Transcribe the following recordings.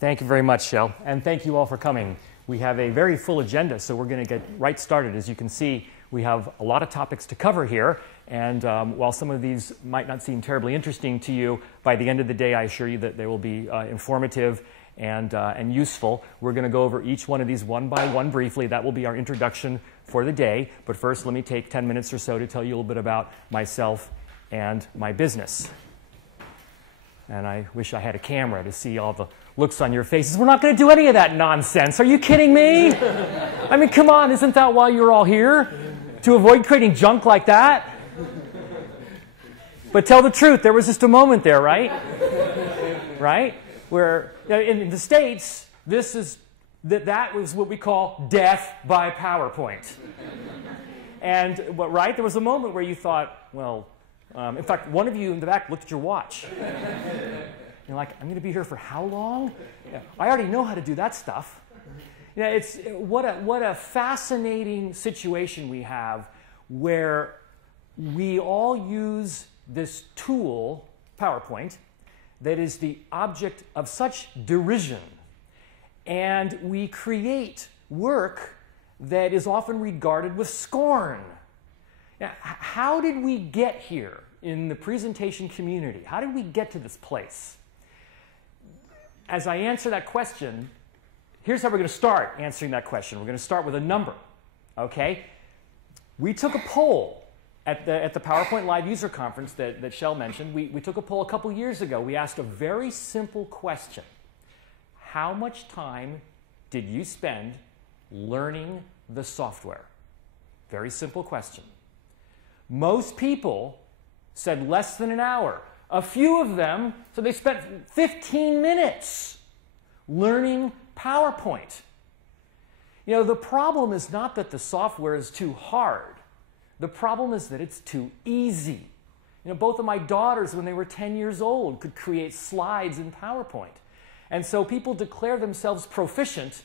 Thank you very much, Shel, and thank you all for coming. We have a very full agenda, so we're going to get right started. As you can see, we have a lot of topics to cover here, and while some of these might not seem terribly interesting to you, by the end of the day, I assure you that they will be informative and useful. We're going to go over each one of these one by one briefly. That will be our introduction for the day. But first, let me take 10 minutes or so to tell you a little bit about myself and my business. And I wish I had a camera to see all the looks on your faces. We're not going to do any of that nonsense. Are you kidding me? I mean, come on, isn't that why you're all here? To avoid creating junk like that? But tell the truth, there was just a moment there, right? Right? Where in the States, that was what we call death by PowerPoint. And right, there was a moment where you thought, well, in fact, one of you in the back looked at your watch. You're like, I'm going to be here for how long? Yeah, I already know how to do that stuff. Yeah, it's what a fascinating situation we have where we all use this tool, PowerPoint, that is the object of such derision, and we create work that is often regarded with scorn. Now, how did we get here in the presentation community? How did we get to this place? As I answer that question, here's how we're going to start answering that question. We're going to start with a number, okay? We took a poll at the PowerPoint Live User Conference that Shel mentioned. We took a poll a couple years ago. We asked a very simple question. How much time did you spend learning the software? Very simple question. Most people said less than an hour. A few of them, so they spent 15 minutes learning PowerPoint. You know, the problem is not that the software is too hard. The problem is that it's too easy. You know, both of my daughters, when they were 10 years old, could create slides in PowerPoint. And so people declare themselves proficient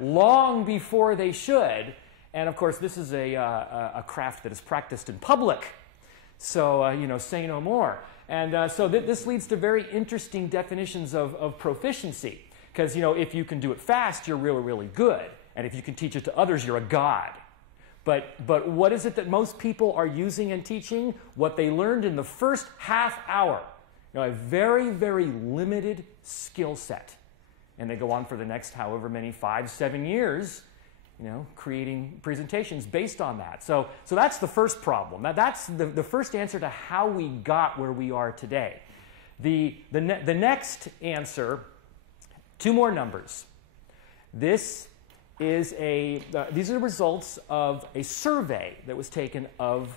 long before they should. And of course, this is a craft that is practiced in public. So, you know, say no more. And so this leads to very interesting definitions of proficiency. Because, you know, if you can do it fast, you're really, really good. And if you can teach it to others, you're a god. But what is it that most people are using and teaching? What they learned in the first half hour. You know, a very, very limited skill set. And they go on for the next however many, 5, 7 years, you know, creating presentations based on that. So that's the first problem. Now, that's the first answer to how we got where we are today. The next answer, 2 more numbers. These are the results of a survey that was taken of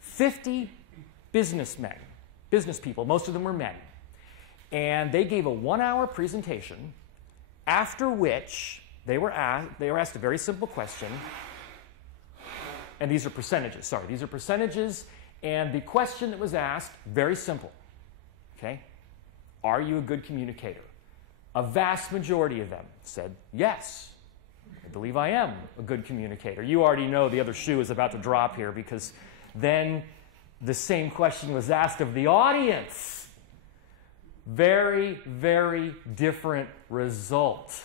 50 business people. Most of them were men. And they gave a 1-hour presentation, after which they were asked a very simple question. And these are percentages. Sorry, these are percentages. And the question that was asked, very simple. Okay? Are you a good communicator? A vast majority of them said yes. I believe I am a good communicator. You already know the other shoe is about to drop here, because then the same question was asked of the audience. Very, very different result.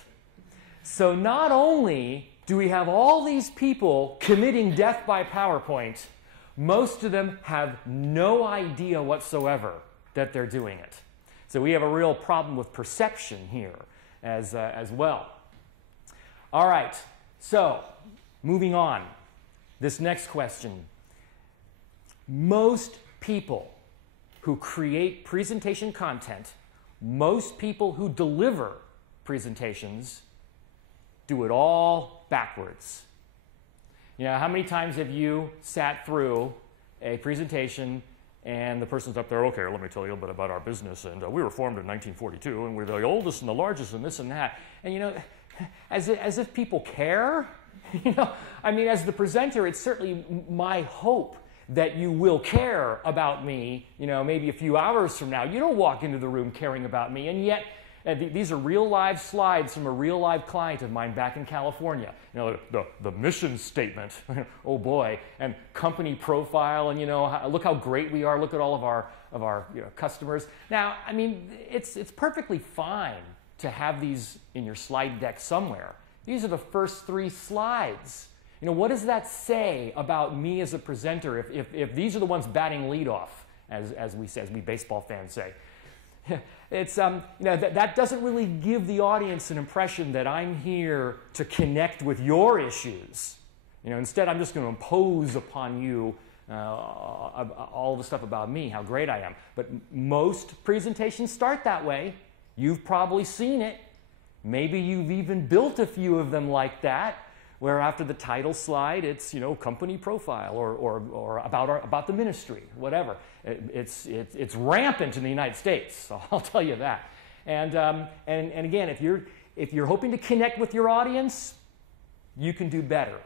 So not only do we have all these people committing death by PowerPoint, most of them have no idea whatsoever that they're doing it. So we have a real problem with perception here as well. All right, so moving on. This next question. Most people who create presentation content, most people who deliver presentations, do it all backwards. You know, how many times have you sat through a presentation and the person's up there, okay, let me tell you a bit about our business, and we were formed in 1942, and we're the oldest and the largest and this and that. And you know, as if people care. You know, I mean, as the presenter, it's certainly my hope that you will care about me, you know, maybe a few hours from now. You don't walk into the room caring about me, and yet these are real live slides from a real live client of mine back in California. You know, the mission statement, oh boy, and company profile, and you know, look how great we are. Look at all of our customers. Now, I mean, it's perfectly fine to have these in your slide deck somewhere. These are the first 3 slides. You know, what does that say about me as a presenter if these are the ones batting leadoff, as we baseball fans say? It's, you know, that doesn't really give the audience an impression that I'm here to connect with your issues. You know, instead, I'm just going to impose upon you all the stuff about me, how great I am. But most presentations start that way. You've probably seen it. Maybe you've even built a few of them like that, where after the title slide, it's, you know, company profile or about the ministry, whatever. It's rampant in the United States, so I'll tell you that. And again, if you're hoping to connect with your audience, you can do better.